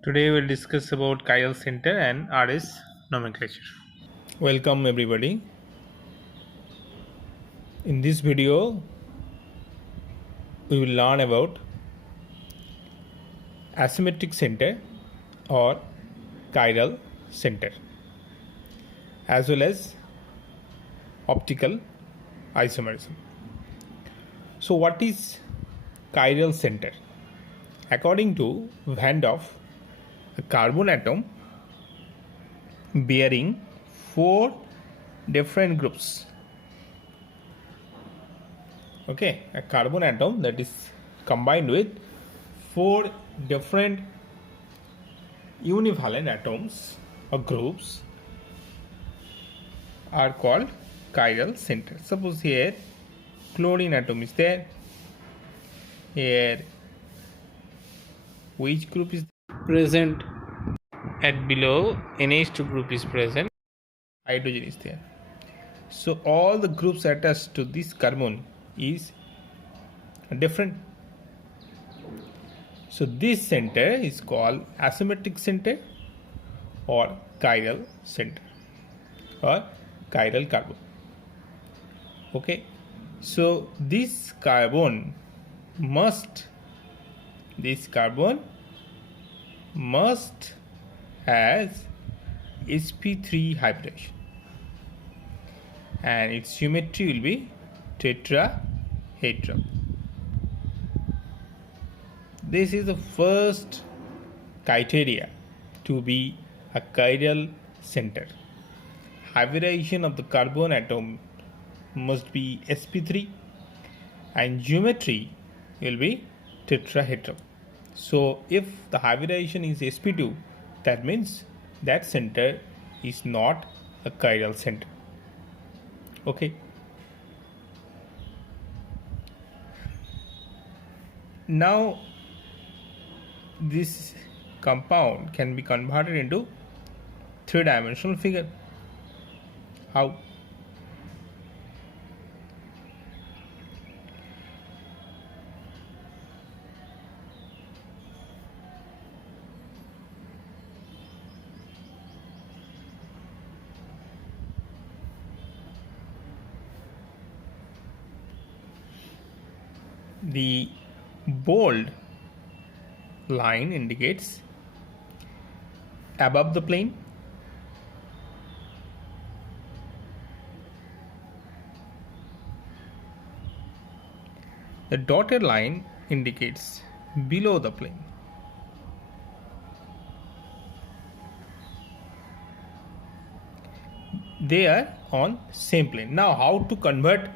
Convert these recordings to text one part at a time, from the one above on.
Today we'll discuss about chiral center and RS nomenclature. Welcome everybody. In this video we will learn about asymmetric center or chiral center as well as optical isomerism. So what is chiral center? According to Van Hoff, a carbon atom bearing four different groups. Okay, a carbon atom that is combined with four different univalent atoms or groups are called chiral center. Suppose here chlorine atom is there. Here which group is present? At below NH2 group is present. Hydrogen is there. So all the groups attached to this carbon is different. So this center is called asymmetric center or chiral center or chiral carbon. Okay, so this carbon must has sp3 hybridization and its geometry will be tetrahedral. This is the first criteria to be a chiral center. Hybridization of the carbon atom must be sp3 and geometry will be tetrahedral. So if the hybridization is sp2, that means that center is not a chiral center. Okay. Now this compound can be converted into three-dimensional figure. How? The bold line indicates above the plane. The dotted line indicates below the plane. They are on same plane. Now how to convert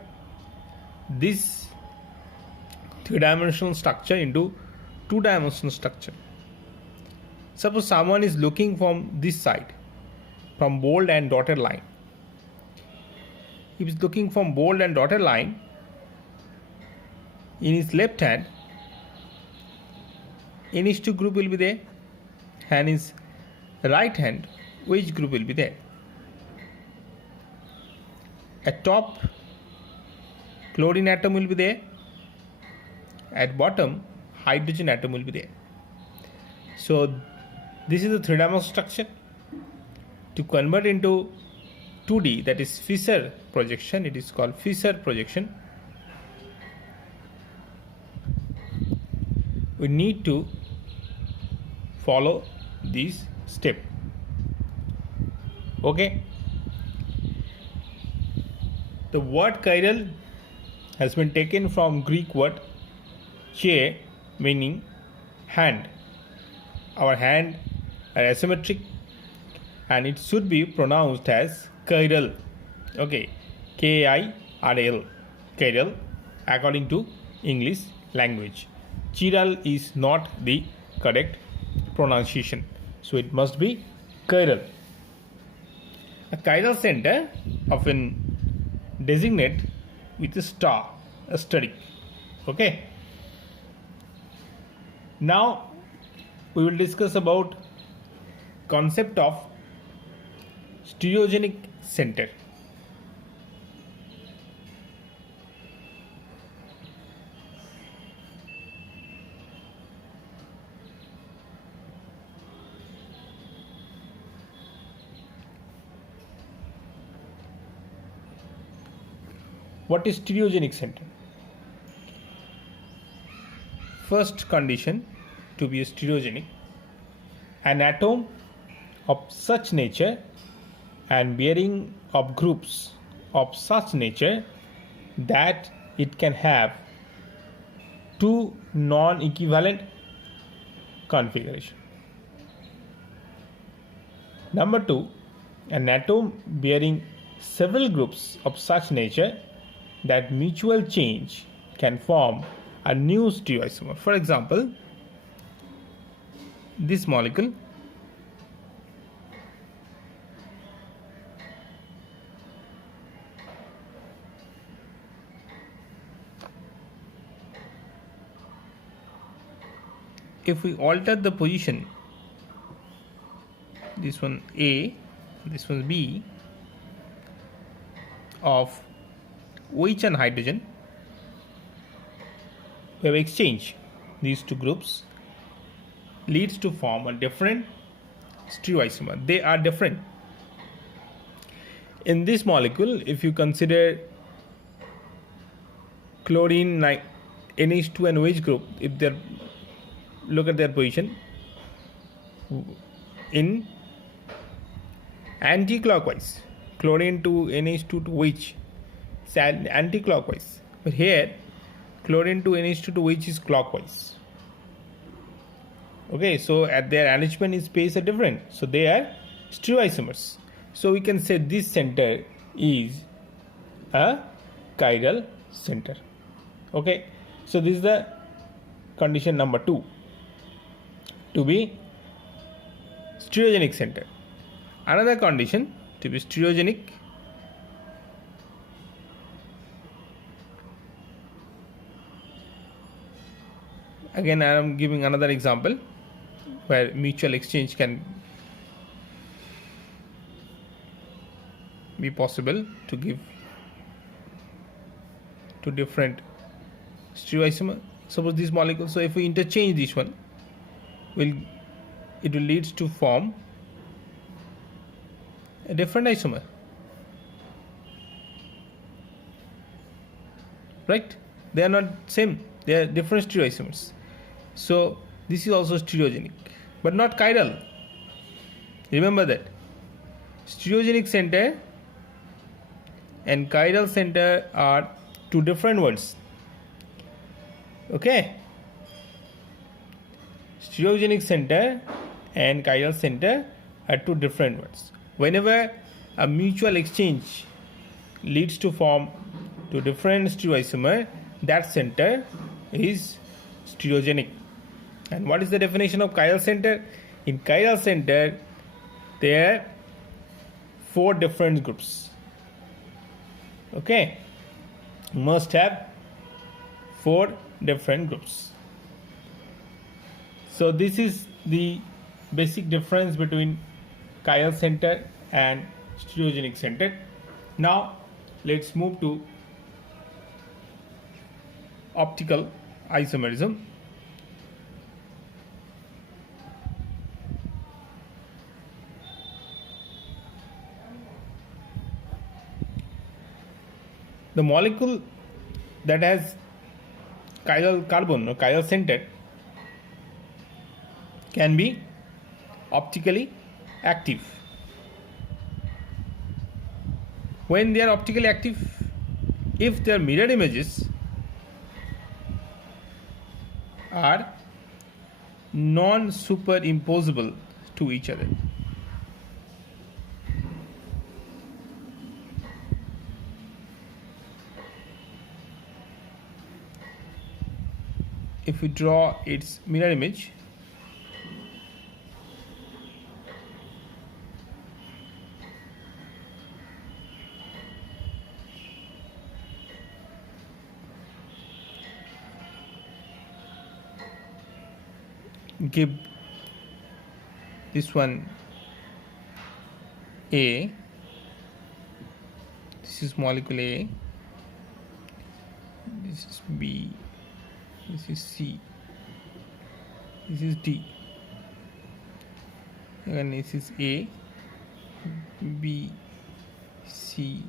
this three-dimensional structure into two-dimensional structure? Suppose someone is looking from this side, from bold and dotted line. If he is looking from bold and dotted line, in his left hand, NH2 group will be there, and his right hand, which group will be there? At top, chlorine atom will be there. At bottom, hydrogen atom will be there. So this is the three-dimensional structure. To convert into 2D, that is Fischer projection, it is called Fischer projection. We need to follow this step. Okay. The word chiral has been taken from Greek word che, meaning hand. Our hand are asymmetric and it should be pronounced as chiral. Okay, K-I-R-L, chiral, according to English language. Chiral is not the correct pronunciation, so it must be chiral. A chiral center often designate with a star, asterisk. Okay. Now we will discuss about concept of stereogenic center. What is stereogenic center? First condition to be stereogenic, an atom of such nature and bearing of groups of such nature that it can have two non-equivalent configuration. Number 2, an atom bearing several groups of such nature that mutual change can form a new stereoisomer. For example, this molecule if we alter the position, this one A, this one B, of OH and hydrogen, we have exchange these two groups, leads to form a different stereoisomer. They are different. In this molecule, if you consider chlorine, NH2 and OH group, if they look at their position in anti-clockwise, chlorine to NH2 to OH, it's anti-clockwise, but here chlorine to NH2 to OH is clockwise. Okay, so at their arrangement in space are different, so they are stereoisomers. So we can say this center is a chiral center. Okay, so this is the condition number 2 to be stereogenic center. Another condition to be stereogenic, again I am giving another example where mutual exchange can be possible to give two different stereoisomer. Suppose this molecule, so if we interchange this one, it will lead to form a different isomer, right? They are not same, they are different stereoisomers. So this is also stereogenic but not chiral. Remember that stereogenic center and chiral center are two different words. Okay, stereogenic center and chiral center are two different words. Whenever a mutual exchange leads to form two different stereoisomer, that center is stereogenic. And what is the definition of chiral center? In chiral center, there are 4 different groups. Okay, must have 4 different groups. So this is the basic difference between chiral center and stereogenic center. Now let's move to optical isomerism. The molecule that has chiral carbon or chiral center can be optically active. When they are optically active, if their mirror images are non-superimposable to each other. If we draw its mirror image, give this one A, this is molecule A, this is B, this is C, this is D, and this is A, B, C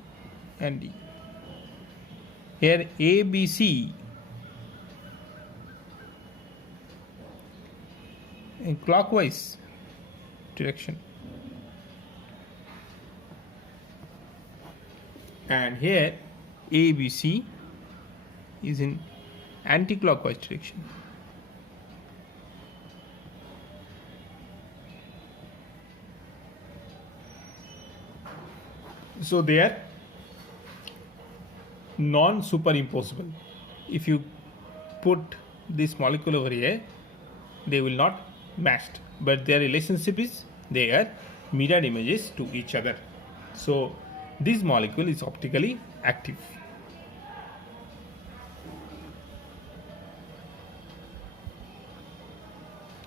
and D. here A, B, C in clockwise direction, and here A, B, C is in anti-clockwise direction. So they are non-superimposable. If you put this molecule over here, they will not match, but their relationship is they are mirror images to each other. So this molecule is optically active.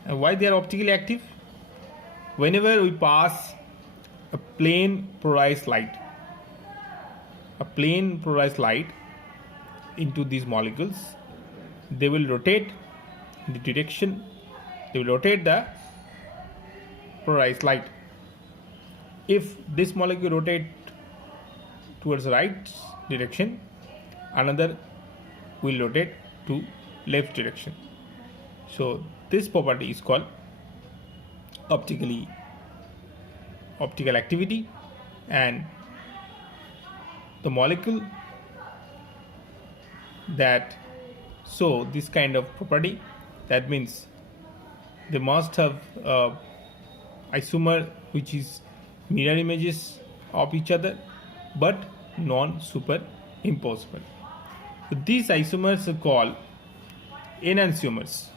And why they are optically active? Whenever we pass a plane polarized light into these molecules, they will rotate the direction, they will rotate the polarized light. If this molecule rotate towards the right direction, another will rotate to left direction. So this property is called optical activity, and the molecule that show this kind of property, that means they must have isomer which is mirror images of each other but non-superimposable. So these isomers are called enantiomers.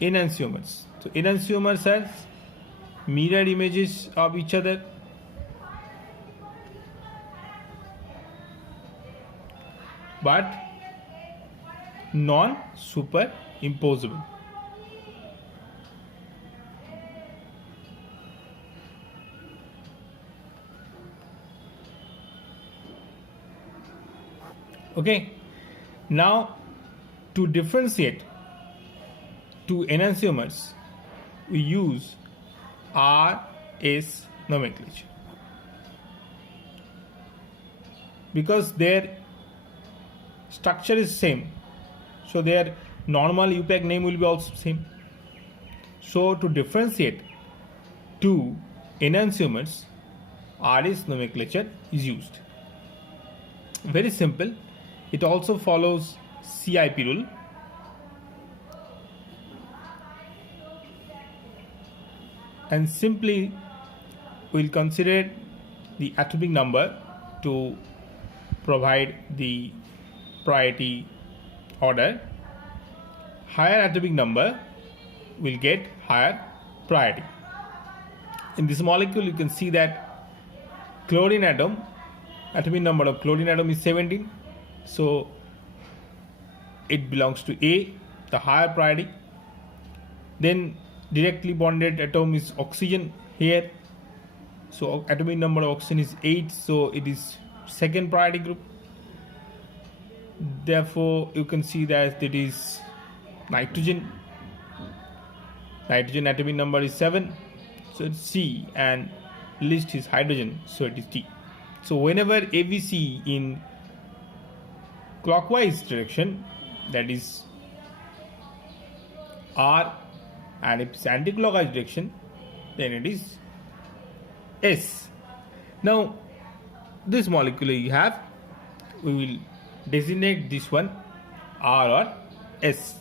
Enantiomers. So enantiomers are mirror images of each other but non-superimposable. Okay, now to differentiate two enantiomers, we use RS nomenclature because their structure is same, so their normal UPAC name will be also same. So to differentiate two enantiomers, RS nomenclature is used. Very simple. It also follows CIP rule. And simply we'll consider the atomic number to provide the priority order. Higher atomic number will get higher priority. In this molecule you can see that chlorine atom, atomic number of chlorine atom is 17, so it belongs to A, the higher priority. Then directly bonded atom is oxygen here, so atomic number of oxygen is 8, so it is second priority group. Therefore you can see that it is nitrogen atomic number is 7, so it's C, and least is hydrogen, so it is D. So whenever ABC in clockwise direction, that is R, and if it's anti-clockwise direction, then it is S. Now this molecule you have, we will designate this one R or S.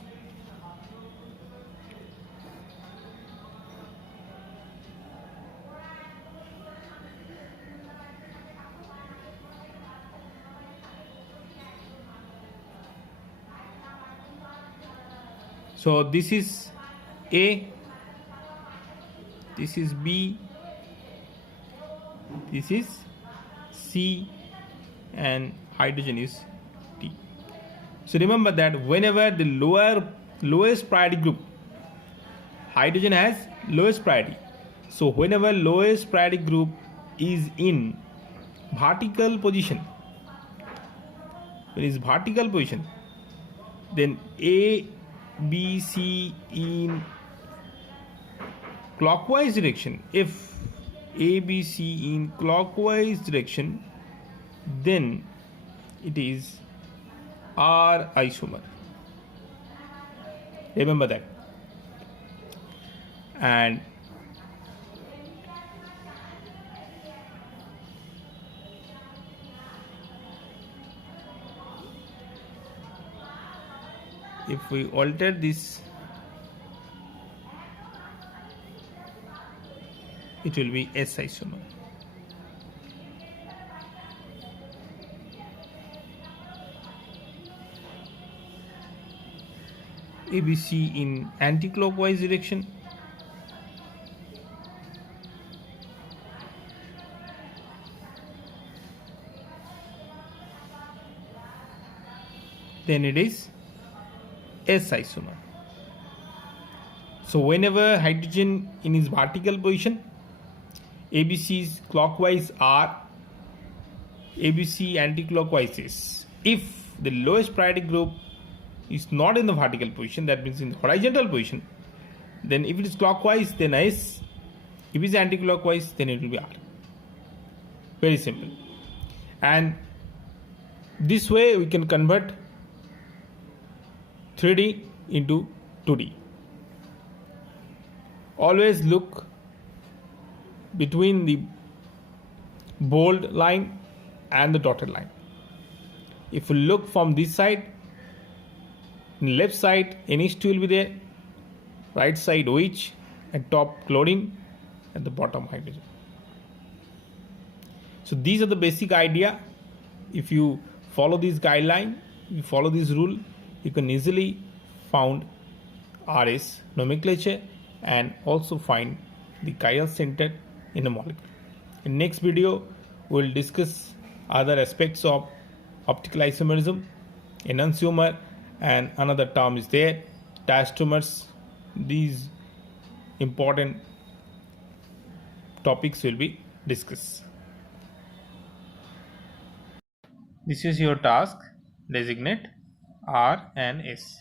So this is A, this is B, this is C, and hydrogen is D. So remember that whenever the lowest priority group, hydrogen has lowest priority. So whenever lowest priority group is in vertical position, then A, B, C in clockwise direction, if ABC in clockwise direction, then it is R isomer. Remember that. And if we alter this, it will be S isomer. ABC in anti-clockwise direction, then it is S isomer. So whenever hydrogen in its vertical position, ABC is clockwise R, ABC anti-clockwise S. If the lowest priority group is not in the vertical position, that means in the horizontal position, then if it is clockwise, then S. If it is anti-clockwise, then it will be R. Very simple. And this way we can convert 3D into 2D. Always look between the bold line and the dotted line. If you look from this side, left side NH2 will be there, right side OH, and top chlorine, at the bottom hydrogen. So these are the basic idea. If you follow this guideline, you follow this rule, you can easily found RS nomenclature and also find the chiral center in a molecule. In next video, we will discuss other aspects of optical isomerism, enantiomer, and another term is there, diastomers. These important topics will be discussed. This is your task. Designate R and S.